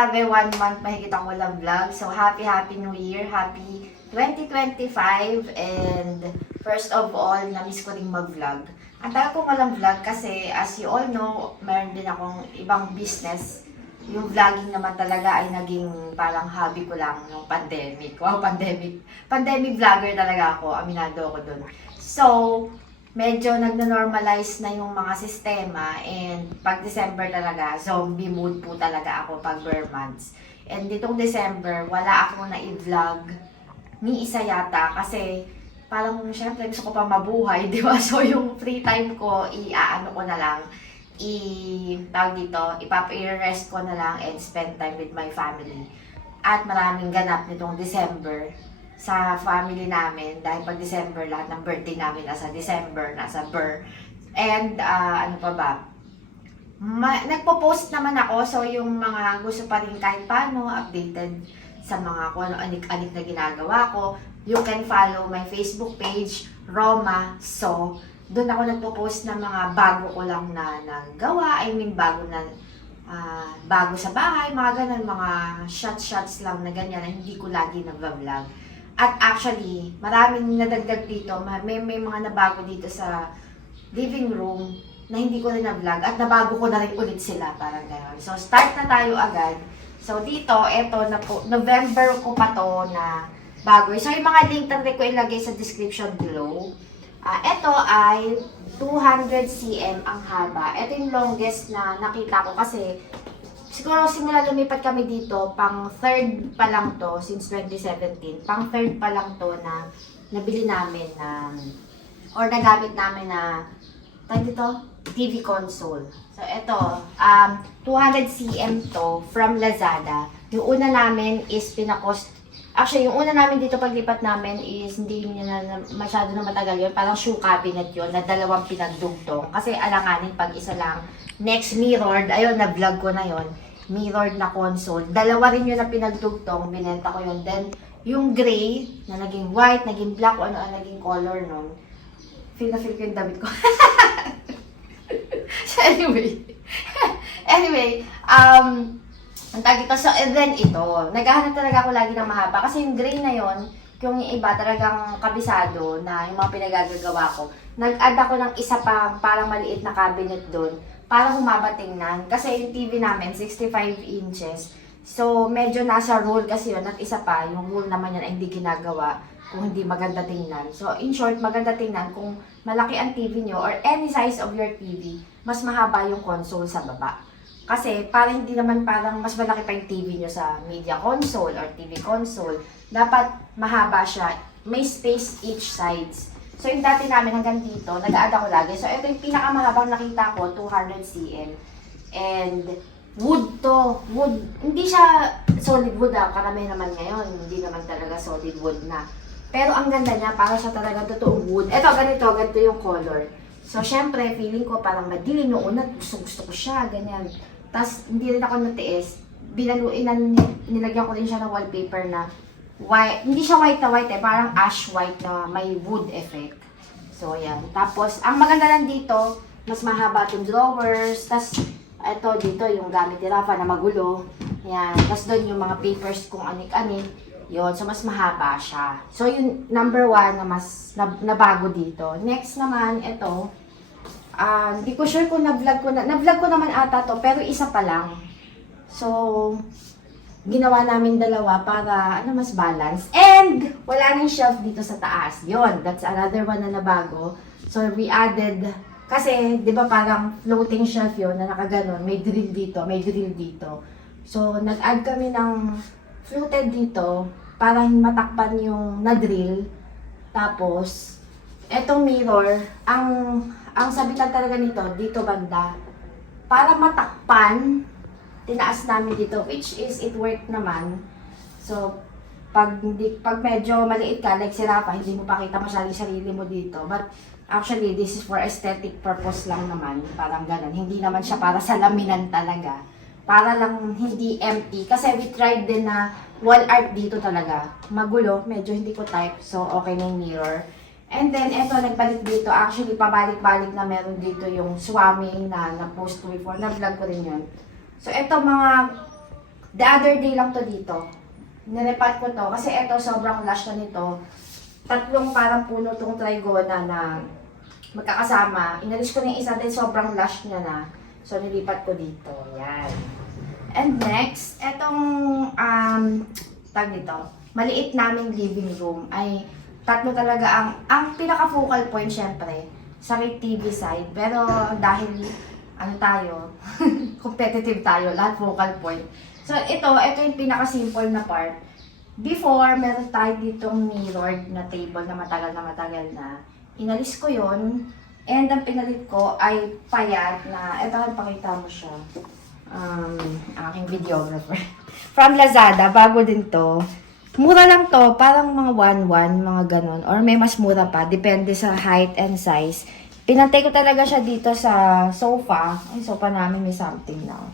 grabe, 1 month mahigit ako walang vlog. So, happy New Year. Happy 2025. And first of all, na-miss ko rin mag-vlog. Ang tagal kong walang vlog kasi as you all know, meron din akong ibang business. Yung vlogging naman talaga ay naging parang hobby ko lang nung pandemic. Wow, pandemic. Pandemic vlogger talaga ako. Aminado ako dun. So, medyo nagna-normalize na yung mga sistema and pag December talaga, zombie mood po talaga ako pag bare months. And ditong December, wala akong na-vlog ni isa yata kasi parang syempre gusto ko pa mabuhay, di ba? So yung free time ko, iaano ko na lang, tawag dito, ipapa-rest ko na lang and spend time with my family. At maraming ganap nitong December sa family namin dahil pag December lahat ng birthday namin nasa December, nasa Burr. And ano pa ba? Nagpo-post naman ako so yung mga gusto pa rin kahit paano updated sa mga kung ano anik-anik na ginagawa ko, you can follow my Facebook page, Roma. So, doon ako nagpo-post ng mga bago ko lang na nagawa. I mean, bago bago sa bahay, mga ganun, mga shots lang na ganyan na hindi ko lagi nag-vlog. At actually, maraming nadagdag dito. May mga nabago dito sa living room na hindi ko rin na-vlog at nabago ko na rin ulit sila. Parang gano'n. So, start na tayo agad. So, dito, eto na po, November ko pa to na bago. So, yung mga link na ko ilagay sa description below. Ito ay 200 cm ang haba. Ito yung longest na nakita ko kasi siguro simula lumipat kami dito, pang third pa lang to, since 2017, pang third pa lang to na nabili namin na, or nagamit namin na, tayo dito, TV console. So, ito, 200 cm to from Lazada. Yung una namin is actually, yung una namin dito paglipat namin is hindi niya na masyado na matagal yun. Parang shoe cabinet yun na dalawang pinagdugtong. Kasi alanganin pag isa lang. Next, mirrored. Ayun, na-vlog ko na yun. Mirrored na console. Dalawa rin yun na pinagdugtong. Binenta ko yun. Then, yung gray na naging white, naging black, o ano ang naging color nun. Feel na feel ko yung damit ko. So, anyway, ang tag ito, so, and then ito, naghahanap talaga ako lagi ng mahaba. Kasi yung gray na yon, yung iba talagang kabisado na yung mga pinagagagawa ko. Nag-add ako ng isa pa, parang maliit na cabinet doon, para humaba tingnan. Kasi yung TV namin, 65 inches. So, medyo nasa roll kasi yun. At isa pa, yung roll naman yan ay hindi ginagawa kung hindi maganda tingnan. So, in short, maganda tingnan kung malaki ang TV nyo or any size of your TV, mas mahaba yung console sa baba. Kasi, para hindi naman parang mas malaki pa yung TV nyo sa media console or TV console. Dapat mahaba siya. May space each sides. So, yung dati namin hanggang dito, nag-add ako lagi. So, ito yung pinakamahabang nakita ko, 200 cm. And, wood to. Wood. Hindi siya solid wood karamihan naman ngayon. Hindi naman talaga solid wood na. Pero, ang ganda niya, para siya talaga totoong wood. Ito, ganito yung color. So, syempre, feeling ko parang madilim yung una. Gusto ko siya, ganyan. Tapos, hindi rin ako natiis. Nilagyan ko rin siya ng wallpaper na white. Hindi siya white na white parang ash white na may wood effect. So, yan. Tapos, ang maganda lang dito, mas mahaba itong drawers. Tapos, ito dito, yung gamit ni Rafa na magulo. Yan. Tapos, doon yung mga papers kung anik-anik. Yun. So, mas mahaba siya. So, yung number 1 na mas nabago dito. Next naman, ito. Hindi ko sure kung na-vlog ko naman ata to, pero isa pa lang. So, ginawa namin dalawa para mas balance. And, wala nang shelf dito sa taas. Yon, that's another one na nabago. So, we added, kasi, di ba parang floating shelf yon na nakaganon, may drill dito, may drill dito. So, nag-add kami ng floated dito para matakpan yung na-drill. Tapos, etong mirror, ang sabitan talaga nito, dito banda, para matakpan, tinaas namin dito, which is, it worked naman. So, pag medyo maliit ka, like si Rafa, hindi mo pakita masyadong sarili mo dito. But, actually, this is for aesthetic purpose lang naman, parang ganun. Hindi naman siya para sa laminan talaga. Para lang hindi empty. Kasi we tried din na wall art dito talaga. Magulo, medyo hindi ko type, so okay na yung mirror. And then, eto, nagbalik dito. Actually, pabalik-balik na meron dito yung swamming na na-post ko before. Na-vlog ko rin yun. So, eto mga The other day lang to dito. Nirepat ko to kasi ito sobrang lush na nito. Tatlong parang puno tong trigona na magkakasama. Inalis ko na yung isa din sobrang lush niya na. So nilipat ko dito. Yan. And next, etong tag dito. Maliit naming living room ay tatlo talaga ang pinaka-focal point syempre sa may TV side. Pero dahil ano tayo, competitive tayo, lahat focal point. So ito yung pinaka-simple na part. Before, meron tayo ditong mirrored na table na matagal na. Inalis ko yon and ang pinalit ko ay payat na, ito pakita mo siya. Aking videographer. From Lazada, bago din to. Mura lang to, parang mga 1-1, mga ganon. Or may mas mura pa, depende sa height and size. Pinantay ko talaga siya dito sa sofa. Ay, sofa namin may something now.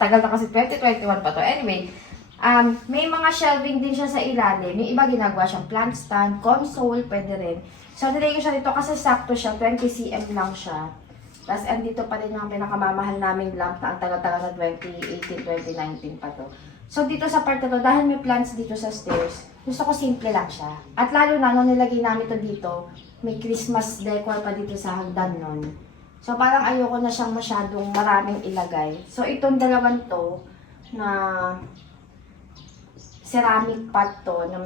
Tagal na kasi 2021 pa to. Anyway, may mga shelving din siya sa ilalim. Yung iba ginagawa siyang plant stand, console, pwede rin. So, nilagay ko siya dito kasi sakto siya. 20 cm lang siya. Tapos, andito pa rin yung pinakamamahal naming lamp na ang tagal-tagal na 2018, 2019 pa to. So, dito sa part na to, dahil may plants dito sa stairs, gusto ko simple lang siya. At lalo na, nung nilagay namin to dito, may Christmas decor pa dito sa hagdan nun. So, parang ayoko na siyang masyadong maraming ilagay. So, itong dalawan to, na ceramic pot to, na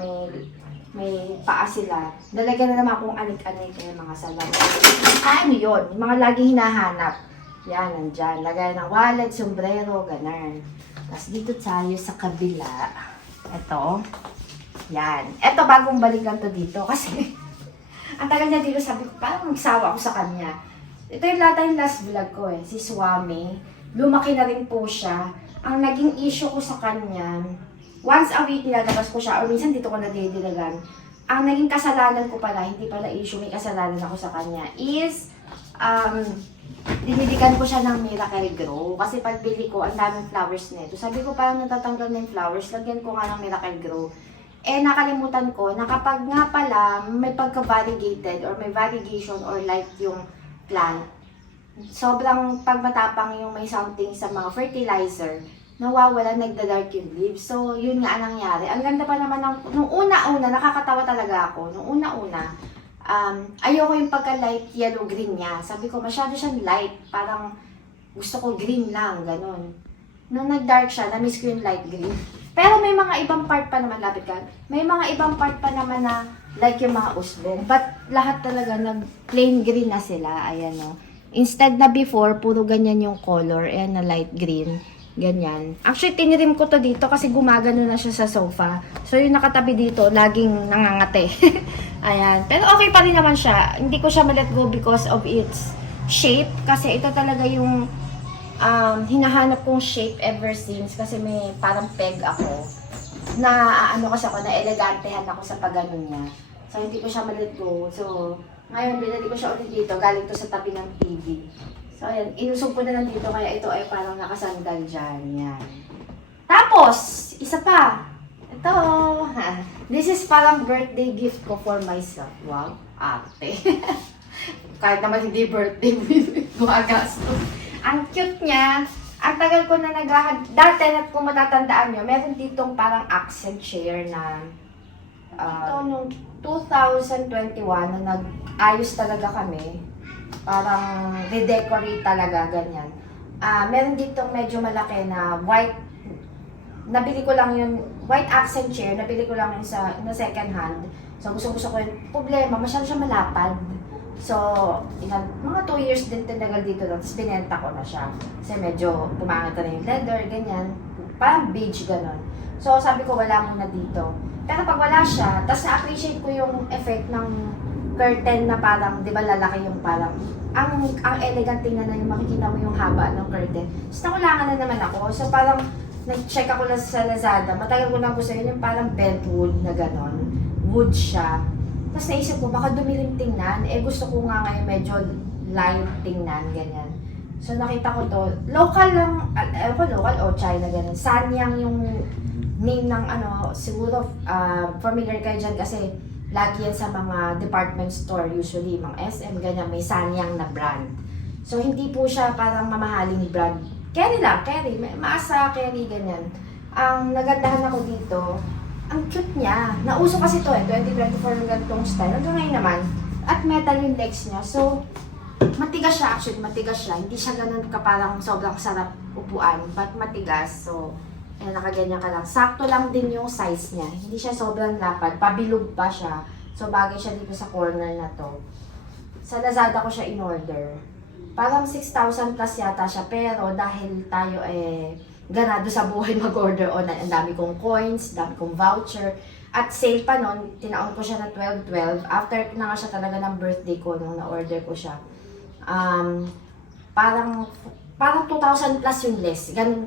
may paa sila. Dalagyan na naman akong anik-anik ng mga salamin. Ano yun? Yung mga laging hinahanap. Yan, nandyan. Lagay ng wallet, sombrero, ganun. Tapos dito tayo sa kabila. Ito. Yan. Ito, bagong balikan to dito. Kasi, ang tagal niya dito, sabi ko, parang magsawa ako sa kanya. Ito yung last vlog ko eh. Si Swami. Lumaki na rin po siya. Ang naging issue ko sa kanya, once a week nilalabas ko siya, or minsan dito ko nadidilagan. Ang naging kasalanan ko pala, hindi pala issue, may kasalanan ako sa kanya, is, dinilikan ko siya ng Miracle Grow. Kasi pagbili ko, ang daming flowers nito. Sabi ko, parang natatanggal na yung flowers, lagyan ko nga ng Miracle Grow. Eh, nakalimutan ko na kapag nga pala may pagka-variegated or may variegation or light yung plant, sobrang pagmatapang yung may something sa mga fertilizer, nawawala, nagda-dark yung leaves. So, yun nga ang nangyari. Ang ganda pa naman ng, nung una-una, nakakatawa talaga ako. Nung una-una, ayoko yung pagka-light yellow-green niya. Sabi ko, masyado siyang light. Parang gusto ko green lang, ganun. Nung nag-dark siya, na-miss ko yung light green. Pero may mga ibang part pa naman, lapit ka, may mga ibang part pa naman na like yung mga usbong. But lahat talaga nag-plain green na sila. Ayan o. Instead na before, puro ganyan yung color. Ayan na light green. Ganyan. Actually, tinirim ko to dito kasi gumagano na siya sa sofa. So, yung nakatabi dito, laging nangangate. Ayan. Pero okay pa rin naman siya. Hindi ko siya ma-let go because of its shape. Kasi ito talaga yung hinahanap kong shape ever since. Kasi may parang peg ako. Na ano kasi ako, na elegantehan ako sa pagano niya. So, hindi ko siya ma-let go. So, ngayon, binali ko siya ulit dito. Galing to sa tabi ng TV. So, ayan, inusog ko na lang dito, kaya ito ay parang nakasandal dyan. Yan. Tapos, isa pa. Ito. This is parang birthday gift ko for myself. Wow, ate. Kahit naman hindi birthday, gumagastos. Ang cute niya. Ang tagal ko na dati na kung matatandaan nyo, meron ditong parang accent chair na ito nung 2021 na nag-ayos talaga kami. Parang re-decorate talaga, ganyan. Meron dito medyo malaki na white, nabili ko lang yun, white accent chair, nabili ko lang yun na second hand. So, gusto ko yun. Problema, masyado siya malapad. So, mga 2 years din tinagal dito lang, tapos binenta ko na siya. Kasi medyo pumangat na yung leather, ganyan. Parang beige, ganon. So, sabi ko, wala muna dito. Pero pag wala siya, tapos na-appreciate ko yung effect ng curtain na parang, di ba lalaki yung parang, ang elegant tingnan na yung makikita mo yung haba ng curtain. Tapos nakulangan na naman ako. So parang, nag-check ako lang sa Lazada. Matagal ko lang gusto yun yung parang bentwood na ganon. Wood siya. Tapos naisip ko, baka dumilim tingnan. Eh gusto ko nga ngayon medyo light tingnan, ganyan. So nakita ko to. Local lang, local o China, ganun. Sanyang yung name ng ano, siguro familiar kayo dyan kasi lagi yan sa mga department store, usually, mga SM, ganyan, may Sanyang na brand. So, hindi po siya parang mamahaling brand. Carry lang, carry. Maasa, carry, ganyan. ang nagandahan ako dito, ang cute niya. Nauso kasi to 2024 yung ganitong style. Hanggang ngayon naman. At metal yung legs niya. So, matigas siya actually, matigas siya. Hindi siya ganun ka parang sobrang sarap upuan, but matigas. So, ayan, nakaganyan ka lang. Sakto lang din yung size niya. Hindi siya sobrang lapad. Pabilog pa siya. So, bagay siya dito sa corner na to. Sa Lazada ko siya in-order. Parang 6,000 plus yata siya. Pero dahil tayo ganado sa buhay mag-order online, ang dami kong coins, dami kong voucher. At sale pa nun, tinaon ko siya na 12/12. After na nga siya talaga ng birthday ko nung na-order ko siya. Parang 2,000 plus yung less. Ganun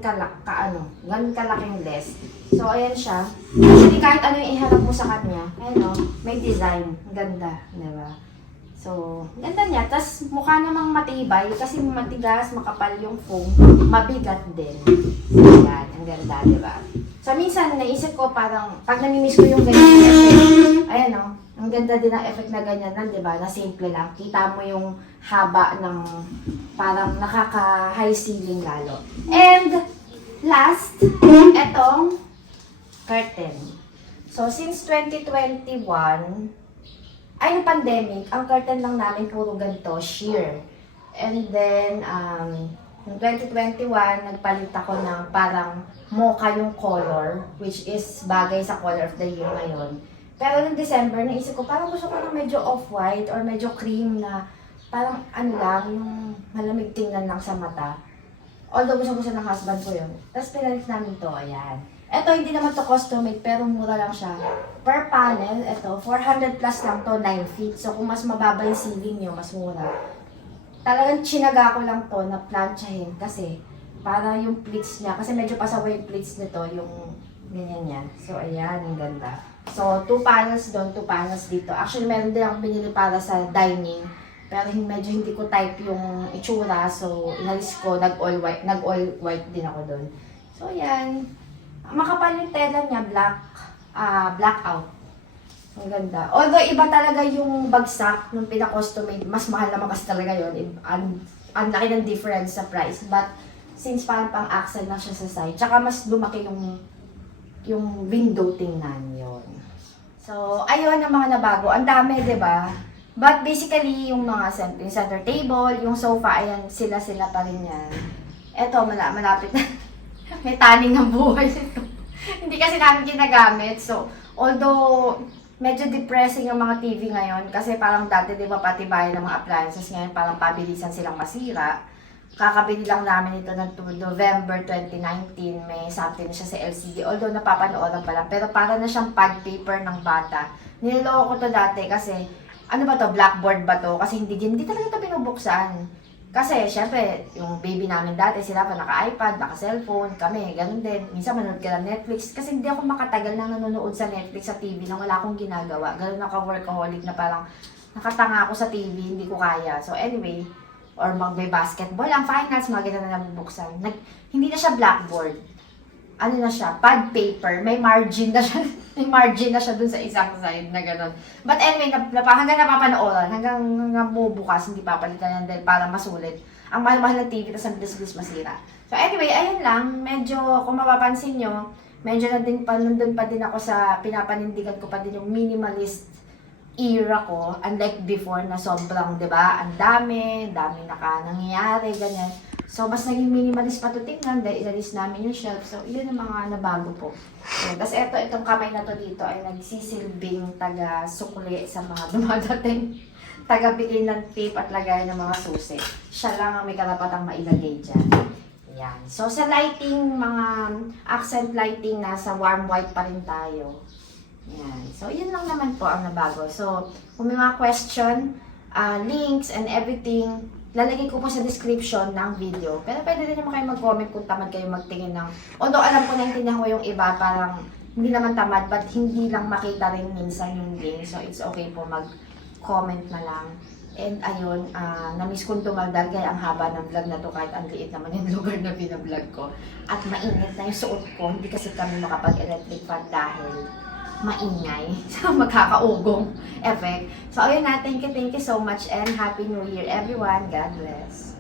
kalaking less. So, ayan siya. Actually, kahit ano yung iharap mo sa kanya, ayan o, may design. Ganda, diba? So, ganda niya. Tapos, mukha namang matibay kasi matigas, makapal yung foam. Mabigat din. Ayan, ang ganda, diba? So, minsan, naisip ko parang, pag namimiss ko yung ganyan effect, ayan o, ang ganda din ang effect na ganyan lang, diba? Na simple lang. Kita mo yung haba ng parang nakaka-high ceiling lalo. And, last, etong curtain. So, since 2021, ay, yung pandemic, ang curtain lang namin puro ganito, sheer. And then, noong 2021, nagpalit ako ng parang mocha yung color, which is bagay sa color of the year ngayon. Pero noong December, naisip ko, parang gusto ko ng medyo off-white or medyo cream na parang ano lang, yung malamig tingnan lang sa mata. Although gusto ng husband ko yun. Tapos pinalit namin to, ayan. Ito, hindi naman to custom made, pero mura lang siya. Per panel, ito, 400 plus lang to, 9 feet. So, kung mas mababa yung ceiling nyo, mas mura. Talagang chinaga ko lang to na planchahin kasi para yung pleats niya, kasi medyo pasaway yung pleats nito, yung ganyan niya. So, ayan, ang ganda. So, 2 panels doon, 2 panels dito. Actually, meron din akong binili para sa dining. Pero medyo hindi ko type yung itsura, so inalis ko, nag-all white din ako doon. So, ayan. Makapal yung tela niya, blackout. Ang ganda. Although iba talaga yung bagsak nung pina-custom made, mas mahal naman kasi talaga yun. Ang laki ng difference sa price. But since parang pang accent lang siya sa side, tsaka mas lumaki yung window tingnan yun. So, ayun ang mga nabago. Ang dami, di ba? But basically, yung mga center table, yung sofa, ayan, sila pa rin yan. Eto, malapit na. May taning ng buhay ito. Hindi kasi namin ginagamit. So, although medyo depressing yung mga TV ngayon kasi parang dati di ba pati bayan ng mga appliances ngayon parang pabilisan silang masira. Kakabili lang namin ito ng November 2019. May something na siya sa LCD. Although napapanooran pa lang. Pero para na siyang pad paper ng bata. Niloloko ko to dati kasi ano ba to? Blackboard ba to? Kasi hindi talaga ito binubuksan. Kasi, syempre, yung baby namin dati, sila pa naka-iPad, naka-cellphone, kami, ganun din. Minsan manood ka ng Netflix. Kasi hindi ako makatagal na nanonood sa Netflix, sa TV, nang wala akong ginagawa. Ganun naka-workaholic na parang nakatanga ako sa TV, hindi ko kaya. So, anyway, or may basketball, ang finals, mga ganun na nabubuksan. Hindi na siya blackboard. Ano na siya, pad paper, may margin na siya. May margin na siya dun sa isang side na gano'n. But anyway, hanggang napapanooran, hanggang bubukas, hindi papalitan yan dahil para masulit. Ang mahal-mahal ng TV, tapos ang bilis-bilis masira. So anyway, ayun lang. Medyo, kung mapapansin nyo, medyo nandun pa din ako sa pinapanindigan ko pa din yung minimalist era ko. Unlike before na sobrang, di ba, ang dami nangyayari, ganyan. So, mas naging minimalist pa ito tingnan dahil inalis namin yung shelf. So, yun ang mga nabago po. So, tapos itong kamay na to dito ay nagsisilbing taga-sukli sa mga dumadating. Taga-bigay ng tape at lagay ng mga susi. Siya lang ang may karapatang mailagay dyan. Yan. So, sa lighting, mga accent lighting, nasa warm white pa rin tayo. Yan. So, yun lang naman po ang nabago. So, kung may mga question, links and everything, lalagay ko po sa description ng video. Pero pwede din naman kayo mag-comment kung tamad kayo magtingin ng... Although alam ko naintindihan ko yung iba, parang hindi naman tamad, but hindi lang makita rin minsan yung link. So it's okay po mag-comment na lang. And ayun, na-miss kong tumagdag kaya ang haba ng vlog na to kahit ang liit naman yung lugar na binablog ko. At mainit na yung suot ko, hindi kasi kami makapag-electric fan dahil maingay. So, magkakaugong effect. So, ayun na. Thank you so much and Happy New Year, everyone. God bless.